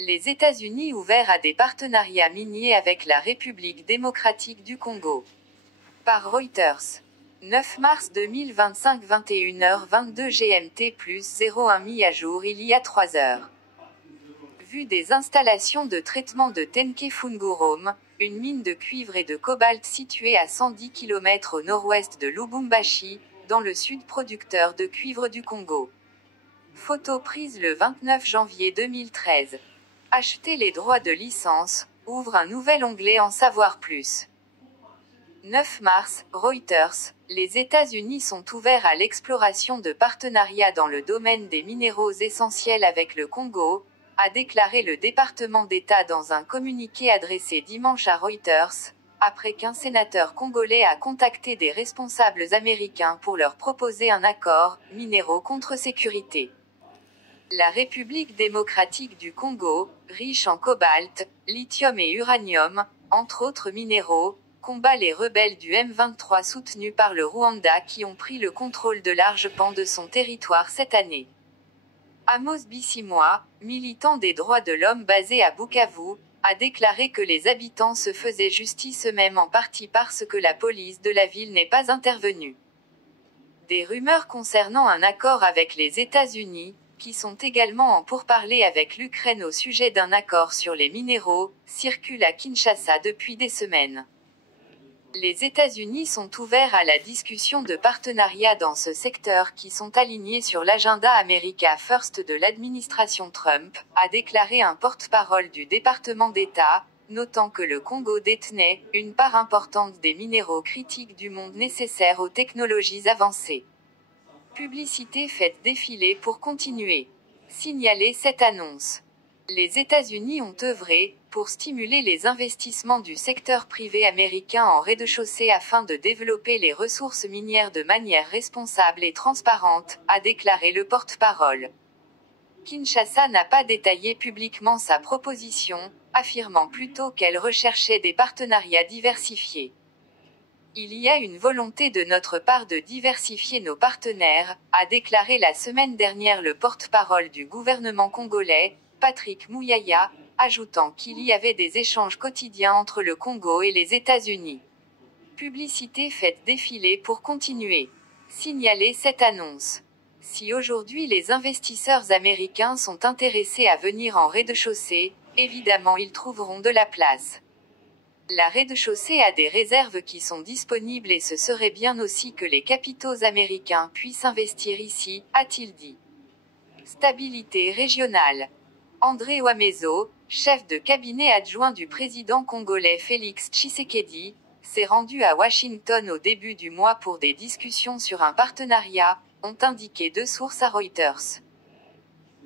Les États-Unis ouverts à des partenariats miniers avec la République démocratique du Congo. Par Reuters. 9 mars 2025 21h22 GMT plus 01 mis à jour il y a 3 heures. Vue des installations de traitement de Tenke-Fungurume, une mine de cuivre et de cobalt située à 110 km au nord-ouest de Lubumbashi, dans le sud producteur de cuivre du Congo. Photo prise le 29 janvier 2013. Acheter les droits de licence, ouvre un nouvel onglet en savoir plus. 9 mars, Reuters, les États-Unis sont ouverts à l'exploration de partenariats dans le domaine des minéraux essentiels avec le Congo, a déclaré le département d'État dans un communiqué adressé dimanche à Reuters, après qu'un sénateur congolais a contacté des responsables américains pour leur proposer un accord, minéraux contre sécurité. La République démocratique du Congo, riche en cobalt, lithium et uranium, entre autres minéraux, combat les rebelles du M23 soutenus par le Rwanda qui ont pris le contrôle de larges pans de son territoire cette année. Amos Bissimois, militant des droits de l'homme basé à Bukavu, a déclaré que les habitants se faisaient justice eux-mêmes en partie parce que la police de la ville n'est pas intervenue. Des rumeurs concernant un accord avec les États-Unis, qui sont également en pourparlers avec l'Ukraine au sujet d'un accord sur les minéraux, circulent à Kinshasa depuis des semaines. Les États-Unis sont ouverts à la discussion de partenariats dans ce secteur qui sont alignés sur l'agenda America First de l'administration Trump, a déclaré un porte-parole du département d'État, notant que le Congo détenait une part importante des minéraux critiques du monde nécessaires aux technologies avancées. Publicité faite défiler pour continuer. Signaler cette annonce. Les États-Unis ont œuvré pour stimuler les investissements du secteur privé américain en rez-de-chaussée afin de développer les ressources minières de manière responsable et transparente, a déclaré le porte-parole. Kinshasa n'a pas détaillé publiquement sa proposition, affirmant plutôt qu'elle recherchait des partenariats diversifiés. Il y a une volonté de notre part de diversifier nos partenaires, a déclaré la semaine dernière le porte-parole du gouvernement congolais, Patrick Mouyaya, ajoutant qu'il y avait des échanges quotidiens entre le Congo et les États-Unis. Publicité faite défiler pour continuer. Signaler cette annonce. Si aujourd'hui les investisseurs américains sont intéressés à venir en rez-de-chaussée, évidemment ils trouveront de la place. La rez-de-chaussée a des réserves qui sont disponibles et ce serait bien aussi que les capitaux américains puissent investir ici, a-t-il dit. Stabilité régionale. André Ouamezo, chef de cabinet adjoint du président congolais Félix Tshisekedi, s'est rendu à Washington au début du mois pour des discussions sur un partenariat, ont indiqué deux sources à Reuters.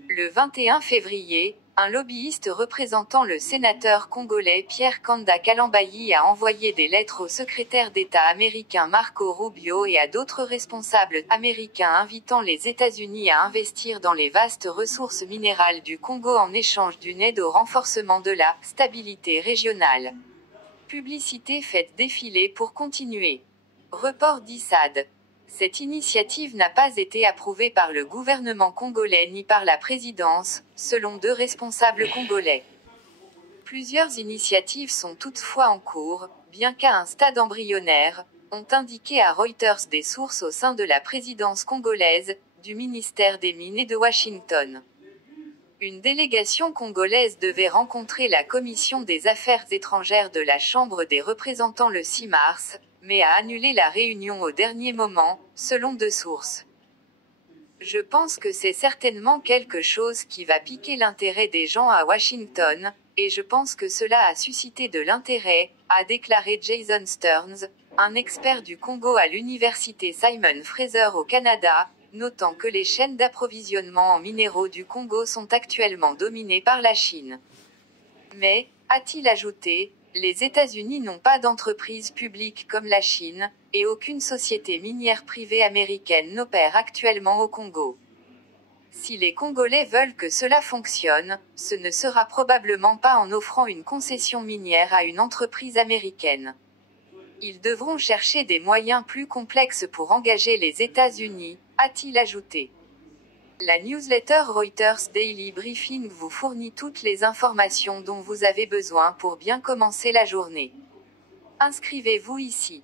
Le 21 février, un lobbyiste représentant le sénateur congolais Pierre Kanda Kalambayi a envoyé des lettres au secrétaire d'État américain Marco Rubio et à d'autres responsables américains invitant les États-Unis à investir dans les vastes ressources minérales du Congo en échange d'une aide au renforcement de la stabilité régionale. Publicité faite défiler pour continuer. Report d'ISAD. Cette initiative n'a pas été approuvée par le gouvernement congolais ni par la présidence, selon deux responsables congolais. Plusieurs initiatives sont toutefois en cours, bien qu'à un stade embryonnaire, ont indiqué à Reuters des sources au sein de la présidence congolaise, du ministère des Mines et de Washington. Une délégation congolaise devait rencontrer la Commission des Affaires étrangères de la Chambre des représentants le 6 mars, mais a annulé la réunion au dernier moment, selon deux sources. Je pense que c'est certainement quelque chose qui va piquer l'intérêt des gens à Washington, et je pense que cela a suscité de l'intérêt, a déclaré Jason Stearns, un expert du Congo à l'université Simon Fraser au Canada, notant que les chaînes d'approvisionnement en minéraux du Congo sont actuellement dominées par la Chine. Mais, a-t-il ajouté, les États-Unis n'ont pas d'entreprise publique comme la Chine, et aucune société minière privée américaine n'opère actuellement au Congo. Si les Congolais veulent que cela fonctionne, ce ne sera probablement pas en offrant une concession minière à une entreprise américaine. Ils devront chercher des moyens plus complexes pour engager les États-Unis, a-t-il ajouté. La newsletter Reuters Daily Briefing vous fournit toutes les informations dont vous avez besoin pour bien commencer la journée. Inscrivez-vous ici.